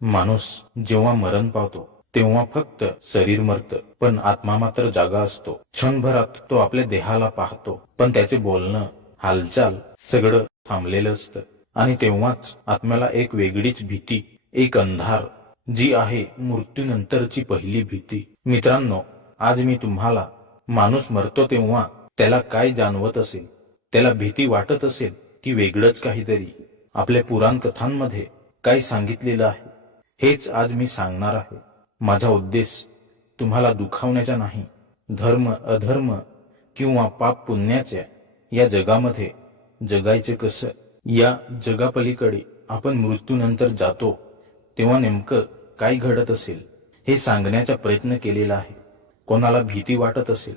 माणूस जेव्हा मरण पावतो तेव्हा फक्त शरीर मरतं पण आत्मा मात्र जागा असतो. क्षणभरात तो आपल्या देहाला पाहतो पण त्याचे बोलणं हालचाल सगळं थांबलेलं असतं. आणि तेव्हाच आत्म्याला एक वेगळीच भीती एक अंधार जी आहे मृत्यूनंतरची पहिली भीती. मित्रांनो आज मी तुम्हाला माणूस मरतो तेव्हा त्याला काय जाणवत असेल? त्याला भीती वाटत असेल की वेगळंच काहीतरी. आपल्या पुराण कथांमध्ये काय सांगितलेलं आहे? हेच आज मी सांगणार आहे. माझा उद्देश तुम्हाला दुखावण्याचा नाही धर्म अधर्म किंवा पाप पुण्याच्या या जगामध्ये जगायचे कसं? या जगापलीकडे आपण मृत्यूनंतर जातो तेव्हा नेमकं काय घडत असेल हे सांगण्याचा प्रयत्न केलेला आहे. कोणाला भीती वाटत असेल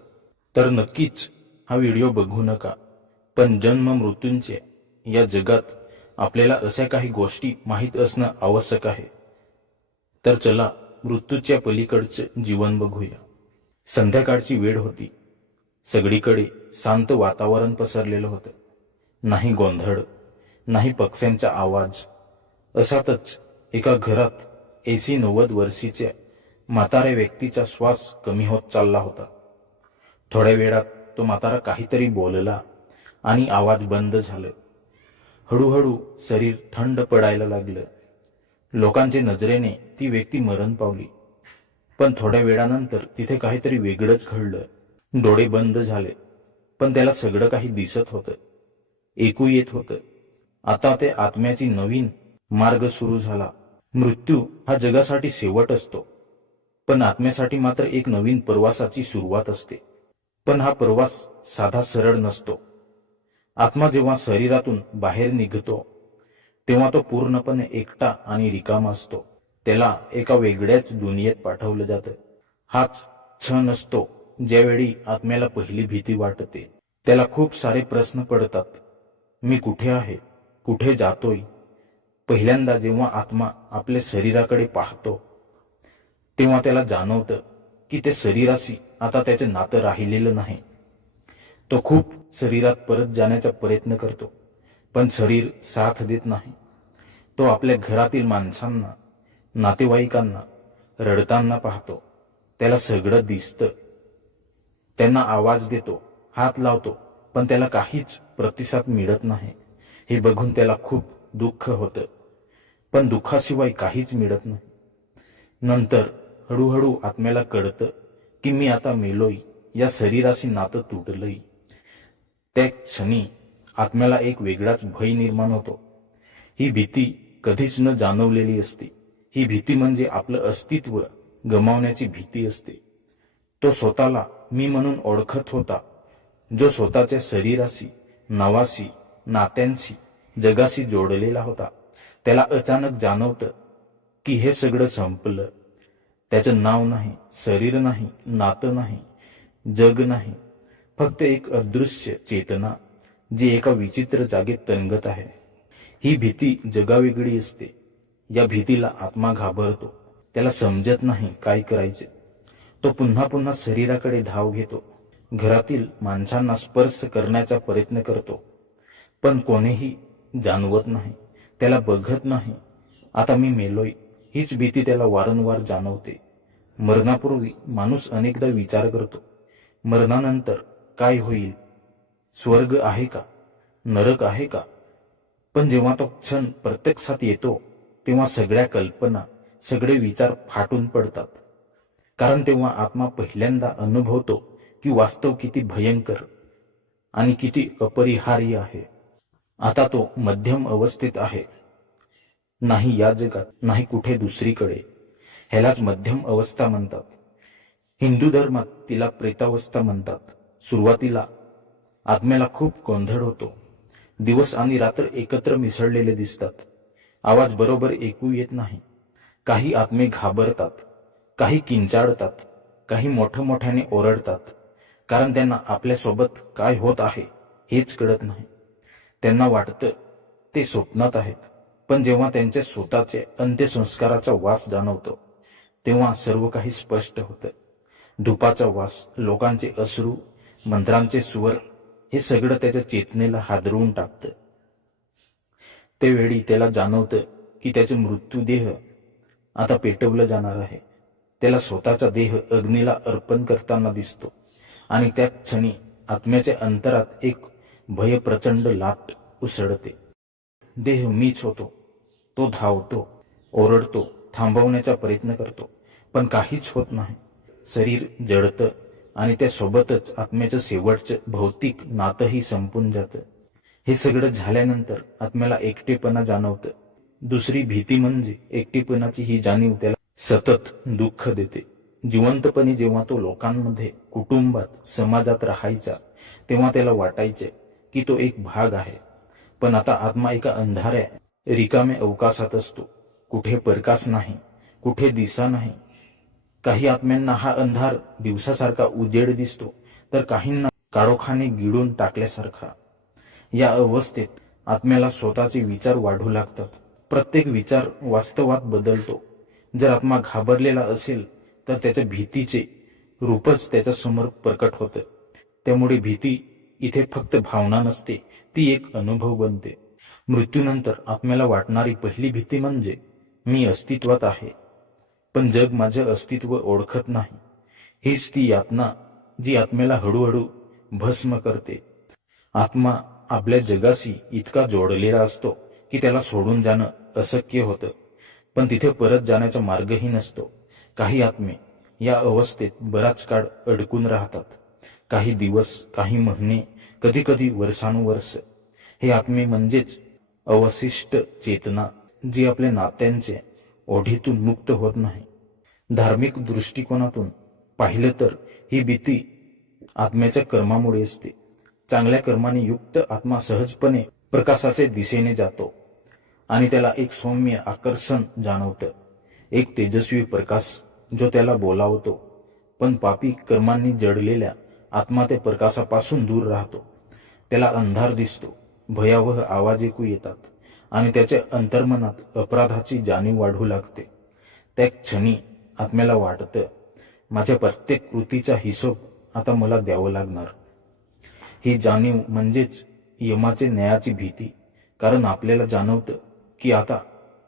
तर नक्कीच हा व्हिडिओ बघू नका. पण जन्म मृत्यूंचे या जगात आपल्याला अशा काही गोष्टी माहीत असणं आवश्यक आहे. तर चला मृत्यूच्या पलीकडचं जीवन बघूया. संध्याकाळची वेळ होती. सगळीकडे शांत वातावरण पसरलेलं होतं. नाही गोंधळ नाही पक्ष्यांचा आवाज. असातच एका घरात एसी नव्वद वर्षीच्या म्हाताऱ्या व्यक्तीचा श्वास कमी होत चालला होता. थोड्या वेळात तो म्हातारा काहीतरी बोलला आणि आवाज बंद झालं. हळूहळू शरीर थंड पडायला लागलं. लोकांच्या नजरेने ती व्यक्ती मरण पावली. पण थोड्या वेळानंतर तिथे काहीतरी वेगळंच घडलं. डोळे बंद झाले. पण त्याला सगळं काही दिसत होतं. ऐकू येत होतं. आता ते आत्म्याची नवीन मार्ग सुरू झाला. मृत्यू हा जगासाठी शेवट असतो. पण आत्म्यासाठी मात्र एक नवीन प्रवासाची सुरुवात असते. पण हा प्रवास साधा सरळ नसतो. आत्मा जेव्हा शरीरातून बाहेर निघतो तेव्हा तो पूर्णपणे एकटा आणि रिकामा असतो. त्याला एका वेगळ्याच दुनियेत पाठवलं जातं. हाच क्षण असतो ज्यावेळी आत्म्याला पहिली भीती वाटते. त्याला खूप सारे प्रश्न पडतात. मी कुठे आहे? कुठे जातोय? पहिल्यांदा जेव्हा आत्मा आपल्या शरीराकडे पाहतो तेव्हा त्याला जाणवतं की ते शरीराशी आता त्याचे नातं राहिलेलं नाही. तो खूप शरीरात परत जाण्याचा प्रयत्न करतो. पण शरीर साथ देत नाही. तो आपल्या घरातील माणसांना नातेवाईकांना रडताना पाहतो. त्याला सगळं दिसतं. त्यांना आवाज देतो हात लावतो पण त्याला काहीच प्रतिसाद मिळत नाही. हे बघून त्याला खूप दुःख होतं. पण दुःखाशिवाय काहीच मिळत नाही. नंतर हळूहळू आत्म्याला कळतं की मी आता मेलोय या शरीराशी नातं तुटलंय. त्या क्षणी आत्म्याला एक वेगळाच भय निर्माण होतो. ही भीती कधीच न जाणवलेली असते. ही भीती म्हणजे आपलं अस्तित्व गमावण्याची भीती असते. तो स्वतःला मी म्हणून ओळखत होता. जो स्वतःच्या शरीराशी नावाशी नात्यांशी जगाशी जोडलेला होता. त्याला अचानक जाणवतं की हे सगळं संपलं. त्याचं नाव नाही शरीर नाही नातं नाही जग नाही. फक्त एक अदृश्य चेतना जी एका विचित्र जागेत तणगत आहे. ही भीती जगावेगळी असते. या भीतीला आत्मा घाबरतो. त्याला समजत नाही काय करायचे. तो पुन्हा पुन्हा शरीराकडे धाव घेतो. घरातील माणसांना स्पर्श करण्याचा प्रयत्न करतो. पण कोणीही जाणवत नाही. त्याला बघत नाही. आता मी मेलोय. हीच भीती त्याला वारंवार जाणवते. मरणापूर्वी माणूस अनेकदा विचार करतो. मरणानंतर काय होईल? स्वर्ग आहे का? नरक आहे का? पण जेव्हा तो क्षण प्रत्यक्षात येतो तेव्हा सगळ्या कल्पना सगळे विचार फाटून पडतात. कारण तेव्हा आत्मा पहिल्यांदा अनुभवतो की वास्तव किती भयंकर आणि किती अपरिहार्य आहे. आता तो मध्यम अवस्थेत आहे. नाही या जगात नाही कुठे दुसरीकडे. ह्यालाच मध्यम अवस्था म्हणतात. हिंदू धर्मात तिला प्रेतावस्था म्हणतात. सुरुवातीला आत्म्याला खूप गोंधळ होतो. दिवस आणि रात्र एकत्र मिसळलेले दिसतात. आवाज बरोबर ऐकू येत नाही. काही आत्मे घाबरतात. काही किंचाळतात. काही मोठ्या मोठ्याने ओरडतात. कारण त्यांना आपल्यासोबत काय होत आहे हेच कळत नाही. त्यांना वाटतं ते स्वप्नात आहेत. पण जेव्हा त्यांच्या स्वतःचे अंत्यसंस्काराचा वास जाणवतो तेव्हा सर्व काही स्पष्ट होतं. धुपाचा वास लोकांचे अश्रू मंत्रांचे स्वर हे सगळं त्याच्या चेतनेला हादरवून टाकतं. त्यावेळी त्याला जाणवतं की त्याचे मृत्यूदेह आता पेटवलं जाणार आहे. त्याला स्वतःचा देह अग्नीला अर्पण करताना दिसतो आणि त्या क्षणी आत्म्याच्या अंतरात एक भय प्रचंड लाट उसळते. देह मीच होतो. तो धावतो ओरडतो थांबवण्याचा प्रयत्न करतो. पण काहीच होत नाही. शरीर जडतं आणि त्यासोबतच आत्म्याचं शेवटचं भौतिक नातंही संपून जातं. हे सगळं झाल्यानंतर आत्म्याला एकटेपणा जाणवतं. दुसरी भीती म्हणजे एकटेपणाची ही जाणीव त्याला सतत दुःख देते. जिवंतपणे जेव्हा तो लोकांमध्ये कुटुंबात समाजात राहायचा तेव्हा त्याला वाटायचे की तो एक भाग आहे. पण आता आत्मा एका अंधाऱ्या रिकाम्या अवकाशात असतो. कुठे परकास नाही कुठे दिसा नाही काही आत्म्यांना हा अंधार दिवसासारखा उजेड दिसतो तर काहींना काळोखाने गिळून टाकल्यासारखा. या अवस्थेत आत्म्याला स्वतःचे विचार वाढू लागतात. प्रत्येक विचार वास्तवात बदलतो. जर आत्मा घाबरलेला असेल तर त्याच्या भीतीचे रूपच त्याच्यासमोर प्रकट होतं. त्यामुळे भीती इथे फक्त भावना नसते ती एक अनुभव बनते. मृत्यूनंतर आत्म्याला वाटणारी पहिली भीती म्हणजे मी अस्तित्वात आहे. पण जग माझं अस्तित्व ओळखत नाही. हीच ती यातना जी आत्म्याला हळूहळू भस्म करते. आत्मा आपल्या जगाशी इतका जोडलेला असतो की त्याला सोडून जाणं अशक्य होतं. पण तिथे परत जाण्याचा मार्गही नसतो. काही आत्मे या अवस्थेत बराच काळ अडकून राहतात. काही दिवस काही महिने कधी कधी वर्षानुवर्ष. हे आत्मे म्हणजेच अवशिष्ट चेतना जी आपल्या नात्यांचे ओढीतून मुक्त होत नाही. धार्मिक दृष्टिकोनातून पाहिलं तर ही भीती आत्म्याच्या कर्मामुळे असते. चांगल्या कर्माने युक्त आत्मा सहजपणे प्रकाशाच्या दिशेने जातो आणि त्याला एक सौम्य आकर्षण जाणवतं. एक तेजस्वी प्रकाश जो त्याला बोलावतो पण पापी कर्मांनी जडलेल्या आत्मा त्या प्रकाशापासून दूर राहतो. त्याला अंधार दिसतो भयावह आवाज ऐकू येतात. आणि त्याच्या अंतर्मनात अपराधाची जाणीव वाढू लागते. त्या क्षणी आत्म्याला वाटतं माझ्या प्रत्येक कृतीचा हिशोब आता मला द्यावं लागणार. ही जाणीव म्हणजेच यमाचे न्यायाची भीती कारण आपल्याला जाणवतं की आता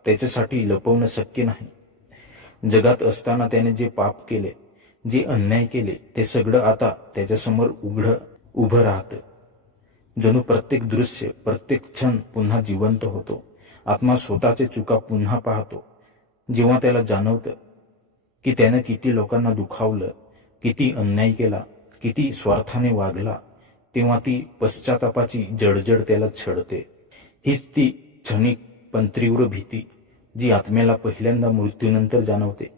त्याच्यासाठी लपवणं शक्य नाही. जगात असताना त्याने जे पाप केले जे अन्याय केले ते सगळं आता त्याच्यासमोर उघड उभं राहतं. जणू प्रत्येक दृश्य प्रत्येक क्षण पुन्हा जिवंत होतो. आत्मा स्वतःचे चुका पुन्हा पाहतो. जेव्हा त्याला जाणवतं की त्यानं किती लोकांना दुखावलं किती अन्याय केला किती स्वार्थाने वागला तेव्हा ती पश्चातापाची जडजड त्याला छडते हीच ती क्षणिक पण तीव्र भीती जी आत्म्याला पहिल्यांदा मृत्यूनंतर जाणवते.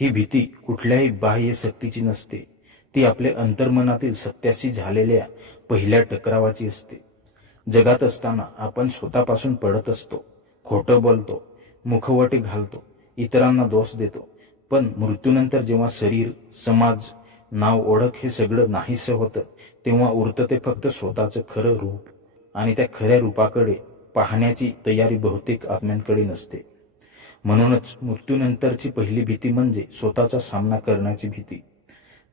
ही भीती कुठल्याही बाह्य शक्तीची नसते. ती आपल्या अंतर्मनातील सत्याशी झालेल्या पहिल्या टकरावाची असते. जगात असताना आपण स्वतःपासून पडत असतो खोटं बोलतो मुखवटे घालतो इतरांना दोष देतो. पण मृत्यूनंतर जेव्हा शरीर समाज नाव ओळख हे सगळं नाहीसं होतं तेव्हा उरतं ते फक्त स्वतःचं खरं रूप आणि त्या खऱ्या रूपाकडे पाहण्याची तयारी बहुतेक आत्म्यांकडे नसते. म्हणूनच मृत्यूनंतरची पहिली भीती म्हणजे स्वतःचा सामना करण्याची भीती.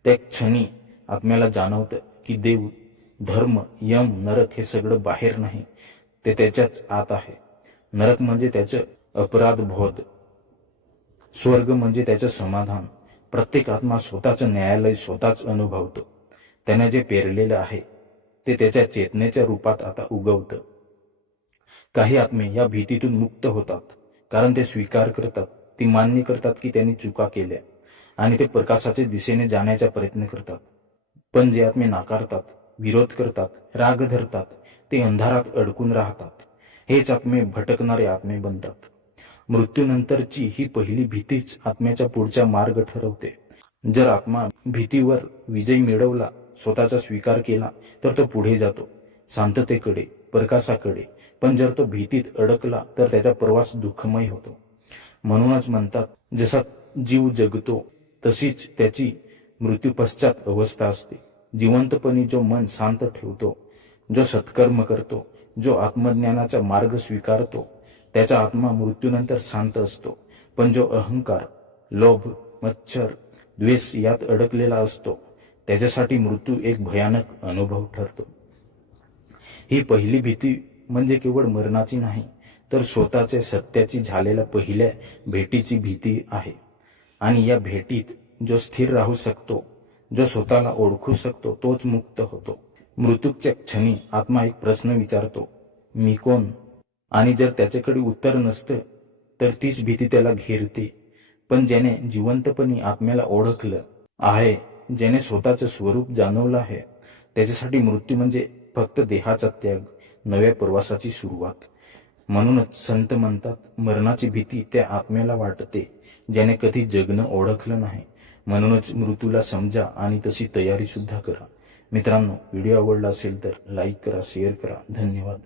त्या क्षणी आत्म्याला जाणवतं की देव धर्म यम नरक हे सगळं बाहेर नाही ते त्याच्याच आत आहे. नरक म्हणजे त्याचं अपराध बोध. स्वर्ग म्हणजे त्याचं समाधान. प्रत्येक आत्मा स्वतःचं न्यायालय स्वतःच अनुभवतो. त्याने जे पेरलेलं आहे ते त्याच्या चेतनेच्या रूपात आता उगवतं. काही आत्मे या भीतीतून मुक्त होतात कारण ते स्वीकार करतात ती मान्य करतात की त्यांनी चुका केल्या. आणि ते प्रकाशाच्या दिशेने जाण्याचा प्रयत्न करतात. पण जे आत्मे नाकारतात विरोध करतात राग धरतात ते अंधारात अडकून राहतात. हेच आत्मे भटकणारे आत्मे बनतात. मृत्यूनंतरची ही पहिली भीतीच आत्म्याचा पुढचा मार्ग ठरवते. जर आत्मा भीतीवर विजय मिळवला स्वतःचा स्वीकार केला तर तो पुढे जातो शांततेकडे प्रकाशाकडे. पण जर तो भीतीत अडकला तर त्याचा प्रवास दुःखमय होतो. म्हणूनच म्हणतात जसा जीव जगतो तशीच त्याची मृत्यूपश्चात अवस्था असते. जिवंतपणी जो मन शांत ठेवतो जो सत्कर्म करतो जो आत्मज्ञानाचा मार्ग स्वीकारतो त्याचा आत्मा मृत्यूनंतर शांत असतो. पण जो अहंकार लोभ मच्छर द्वेष यात अडकलेला असतो त्याच्यासाठी मृत्यू एक भयानक अनुभव ठरतो. ही पहिली भीती म्हणजे केवळ मरणाची नाही तर स्वतःच्या सत्याची झालेल्या पहिल्या भेटीची भीती आहे. आणि या भेटीत जो स्थिर राहू शकतो जो स्वतःला ओळखू शकतो तोच मुक्त होतो. मृत्यूच्या क्षणी आत्मा एक प्रश्न विचारतो मी कोण? आणि जर त्याच्याकडे उत्तर नसतं तर तीच भीती त्याला घेरते. पण ज्याने जिवंतपणी आत्म्याला ओळखलं आहे ज्याने स्वतःचं स्वरूप जाणवलं आहे त्याच्यासाठी मृत्यू म्हणजे फक्त देहाचा त्याग नव्या प्रवासाची सुरुवात. म्हणूनच संत म्हणतात मरणाची भीती त्या आत्म्याला वाटते ज्याने कधी जगणं ओळखलं नाही. म्हणूनच मृत्यूला समजा आणि तशी तयारी सुद्धा करा. मित्रांनो व्हिडिओ आवडला असेल तर लाईक करा शेअर करा. धन्यवाद.